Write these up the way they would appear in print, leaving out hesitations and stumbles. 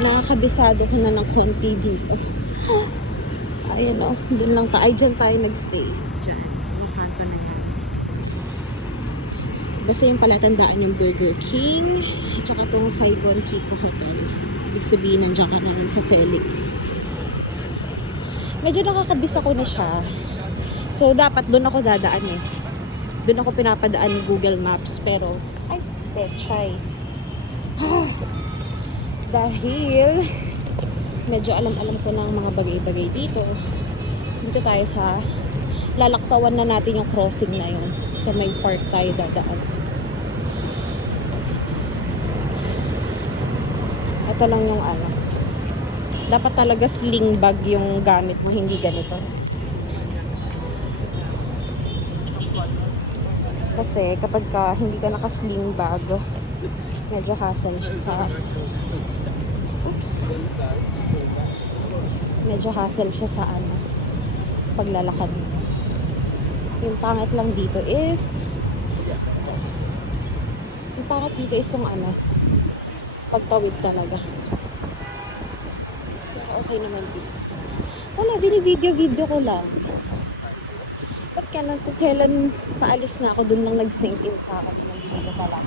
Nakakabisado ko na ng konti dito. Ayan o, dun lang tayo. Ay, dyan tayo nagstay. Dyan. Yung kanto na yan. Basta yung palatandaan ng Burger King at saka itong Saigon Kiko Hotel. Ibig sabihin, nandiyan ka naman sa Felix. Medyo nakakabisa ko na siya. So, dapat doon ako dadaan eh. Doon ako pinapadaan ng Google Maps. Pero, ay, pechay. Dahil medyo alam-alam ko ng mga bagay-bagay dito. Dito tayo sa lalaktawan na natin yung crossing na yun. Sa may park tayo dadaan. Ito lang yung ano. Dapat talaga sling bag yung gamit mo, hindi ganito. Kasi kapag hindi ka naka-sling bag, medyo hassle siya sa medyo hassle siya sa ano, paglalakad mo. Yung pangit lang dito is yung ano, pagtawid talaga. Okay naman dito. Wala, binibideo-video ko lang. Ba't kung kailan paalis na ako, dun lang nag-sink in sa akin. Nandito pala.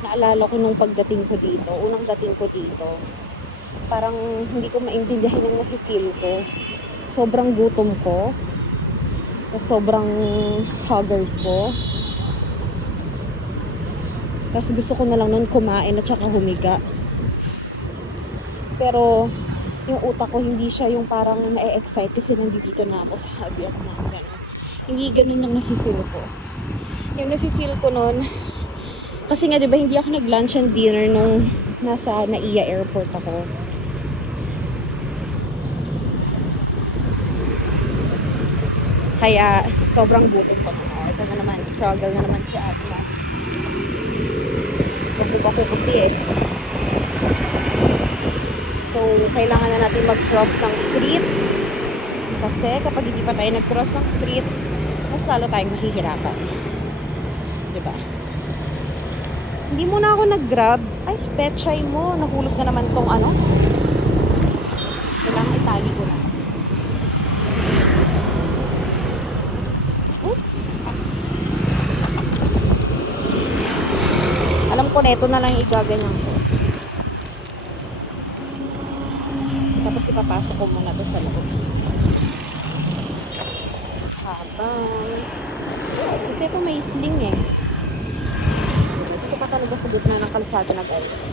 Naalala ko nung pagdating ko dito, unang dating ko dito, parang hindi ko maintindihan yung nafe-feel ko. Sobrang gutom ko. Sobrang haggard ko. Tapos gusto ko na lang nun kumain at saka humiga. Pero yung utak ko hindi siya yung parang na-excite kasi nandito na ako sa Vietnam. Hindi ganun yung nafe-feel ko. Yung nafe-feel ko nun, kasi nga 'di ba hindi ako nag-lunch and dinner nung nasa Naiya Airport ako. Kaya sobrang gutom ko na. Ito na naman, struggle na naman si Ate. Bubog ako kasi eh. So, kailangan na natin mag-cross ng street. Kasi kapag hindi pa tayo nag-cross ng street, mas lalo tayong mahihirapan. 'Di ba? Hindi muna ako nag-grab. Ay, petchay mo. Nahulog na naman tong ano. Kailangan itali ko na. Oops. Alam ko na ito na lang igaganyan ko. Tapos ipapasok ko muna to sa loob. Habang. Kasi ito may sling eh. Pa talaga sa gitna ng kalsada nag-ayos.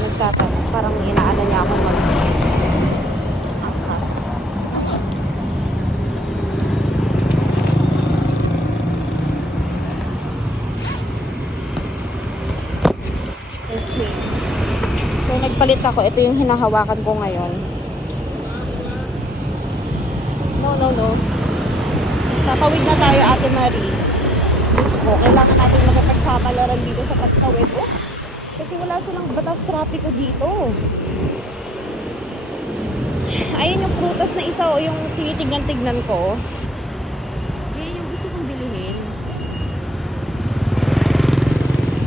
Nagtatanong, parang inaano niya ako mag-angkas. Okay. So, nagpalit ako. Ito yung hinahawakan ko ngayon. No. Basta tawid na tayo, Ate Marie. Gusto, kailangan natin magkapagsapalaran dito sa pagtawid. Oh, kasi wala silang batas trapiko dito. Ayun yung prutas na isa o yung tinitignan-tignan ko.